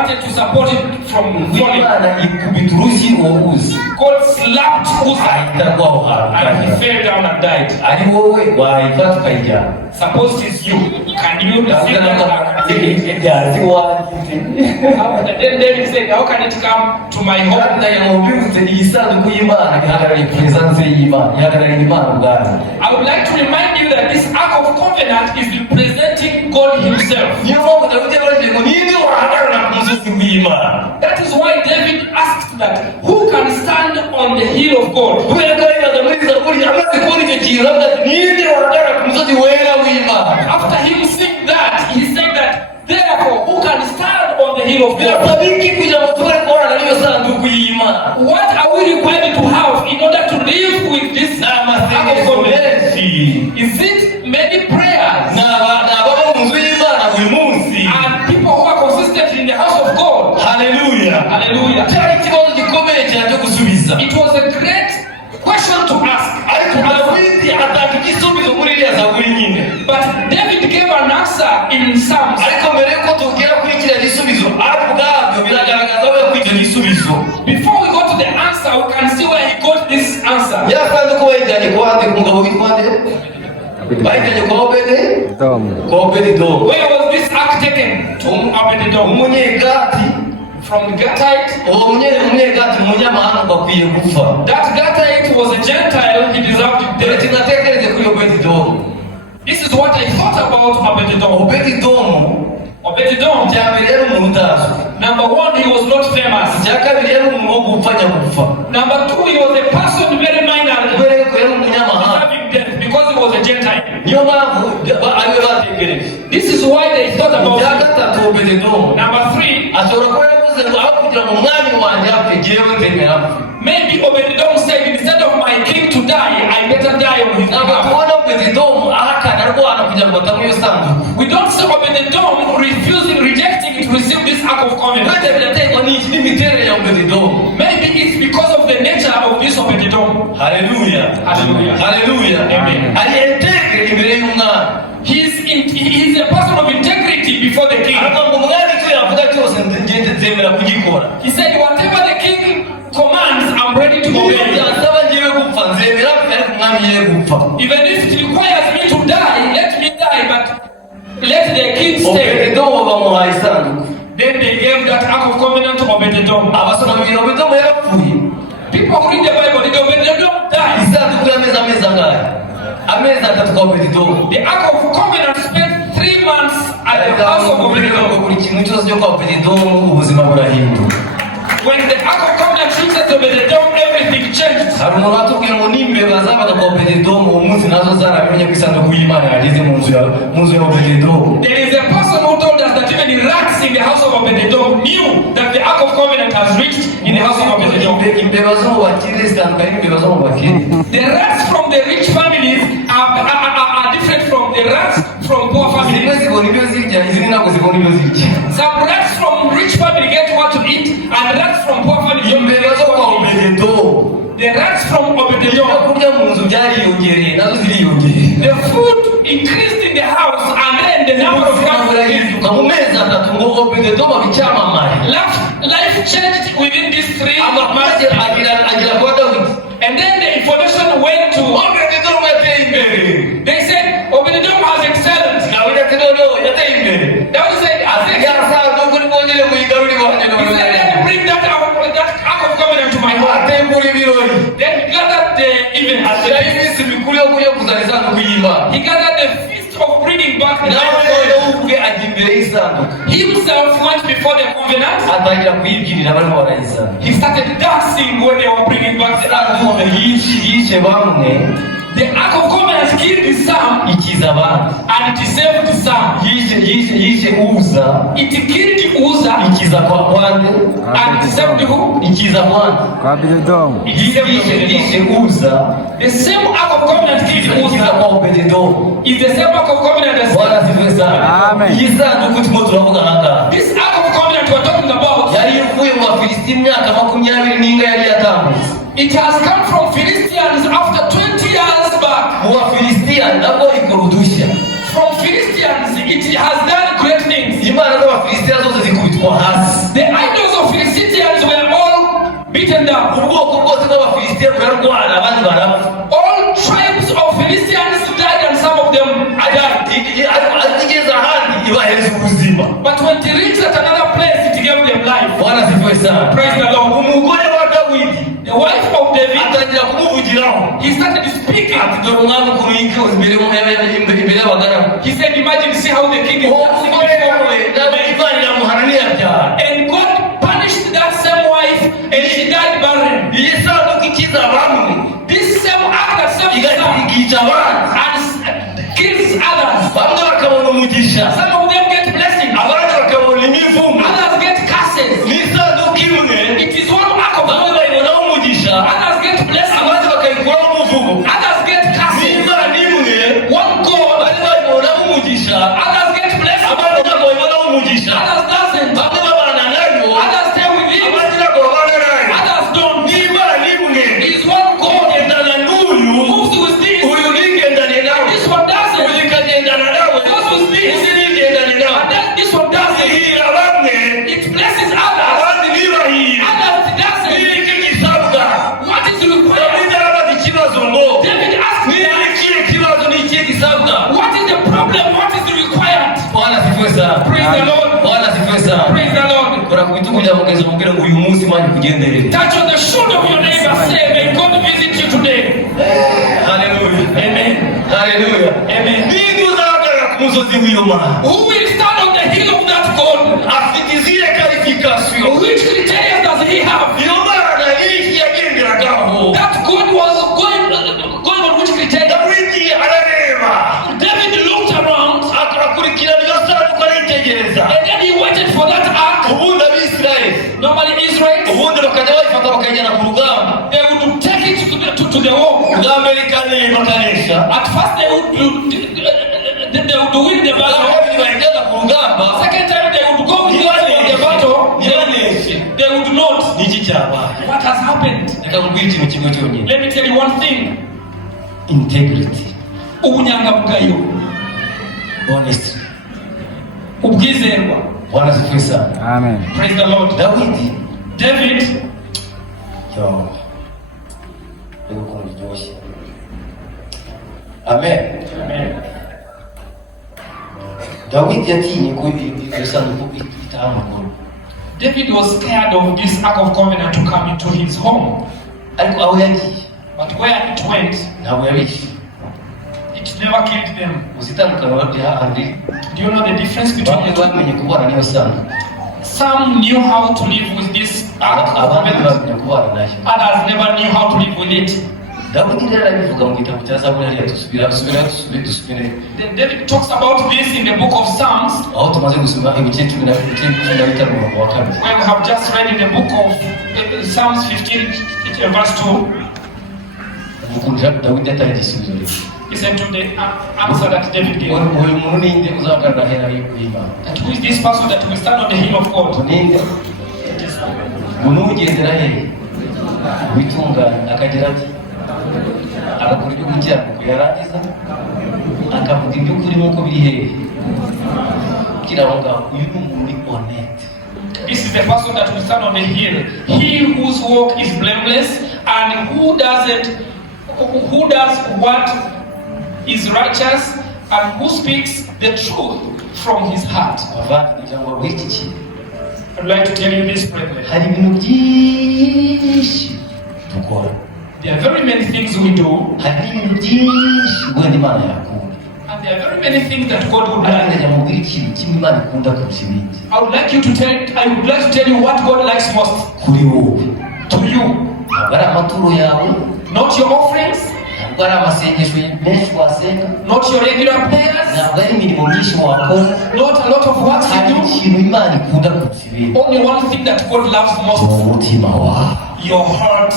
wanted to support it from falling. God slapped Uzzah and he fell down and died. Suppose it's you. Can you receive that? Then David said, how can it come to my home? I would like to remind you that this Ark of Covenant is representing God himself. That is why David asked that, who can stand on the hill of God? After him saying that, he said that, therefore, who can stand on the hill of God? What are we required to have in order to live with this Ark of Covenant? Is it many prayers? And people who are consistent in the house of God? Hallelujah. Hallelujah. It was a great question to ask. But David gave an answer in Psalms. Before we go to the answer, we can see where he got this answer. Where was this ark taken? To Obed-Edom. From Gathite. That Gathite was a Gentile, he deserved death. This is what I thought about Obed-Edom. Number one, he was not famous. Number two, he was a person very minor, deserving death because he was a Gentile. This is why they thought about it. Number three, maybe Obed-Edom said, instead of my king to die, I better die on his behalf. We don't see Obed-Edom rejecting to receive this Ark of Covenant. Maybe it's because of the nature of this Obed-Edom. Hallelujah. Hallelujah. Hallelujah. Amen. He's a person of integrity before the king. He said, whatever the king commands, I'm ready to obey. Even if it requires me to die, let me die, but let the king stay. Then they gave that Ark of Covenant to Obed-Edom. People who read the Bible, they Obed-Edom died. The Ark of Covenant spent 3 months at the house of Obed-Edom. When the Ark of Covenant reaches Obed-Edom, everything changed. There is a person who told us that even the rats in the house of Obed-Edom knew that the Ark of Covenant has reached in the house of Obed-Edom. The rats from the rich families are different from the rats from poor families. Some rats from rich family get what to eat, and rats from poor family don't get what to eat. The rats from Obed-Edom, the food increased in the house, and then the number of rats increased. Life changed within these 3 months. And then the information went to Obed-Edom. They said Obed-Edom has excellence. David said, bring that Ark of Covenant to my home. Then gathered the event. He gathered the feast of bringing back the Ark. Himself went before the covenant. He started dancing when they were bringing back the Ark. The Ark of Covenant killed some, and it saved some. It killed Uzzah, and it saved who? The same Ark of Covenant killed Uzzah. Is the same Ark of Covenant as Amen. This Ark of Covenant we're talking about, it has come from Philistines after 20 years back. From Philistines, it has done great things. The when they reached at another place, it gave them life. Bwana sifiwe sana. Praise the Lord. Umugore wa Dawidi, The wife of David, atangira kumuvugiraho. he started speaking. Ati dore umwami ukuntu yikoze imbere y'abagaragu. He said, imagine, see how the king is dancing before me. And God punished that same wife, and she died barren. This same act that same and kills others. Some of them get blessings. Others get curses. It is one act of God. Others get blessings. Others get curses. One God. Others get blessings. Others doesn't. Others stay with him. Others don't. He's one God. Moves with this. This one doesn't. Goes with this. And then this one doesn't. It blesses others. Others doesn't. What is required? David asked me, what is the problem? What is required? Praise the Lord. Praise the Lord. Touch on the shoulder of your neighbor. Say, may God visit you today. Hallelujah. Amen. Hallelujah. Amen. Who will stand on the hill of that God? Which criteria does he have? That God was going on which criteria? David looked around and then he waited for that ark. Normally Israel, they would take it to the war. At first they would win the battle. Second time they would go with the battle. They would not. What has happened? Let me tell you one thing. Integrity. Ubunyangamugayo. Honesty. Ubwizerwa. Bwana sifiwe sana. Amen. Praise the Lord. David. Yo. Leo kuna Joshua. Amen. Amen. Dawidi yatinye ko isanduku itahamagara. David was scared of this Ark of Covenant to come into his home. Ariko aho yagiye. But where it went, ntabwo yabishe. It never killed them. Uzitandukana wapi handi? Do you know the difference between the two? Bamenye kubana niyo sana. Some knew how to live with this Ark of Covenant. Others never knew how to live with it. Dawidi rero arabivuga mu gitabo cya Zaburi hariya dusubire. David talks about this in the book of Psalms. Aho tumaze gusoma ibice 15 mu wa kabiri. When we have just read in the book of Psalms 15 verse 2. Ukunja Dawidi atari igisubizo rero. Listen to the answer that David gave. Uyu muntu ninde uzagarura hera y'Imana? And who is this person that will stand on the hill of God? Ninde? Umuntu ugendera he? Bitungana akagira ati agakora ibyo gukiranuka yarangiza akavuga iby'ukuri nk'uko biri hehe kugira ngo uyu ni umuntu honest. This is the person that will stand on the hill, he whose walk is blameless and who does what is righteous and who speaks the truth from his heart. I'd like to tell you this, brethren. There are very many things we do, and there are very many things that God would like. I would like to tell you what God likes most. To you. Not your offerings, not your regular prayers, not a lot of works you do. Only one thing that God loves most: your heart.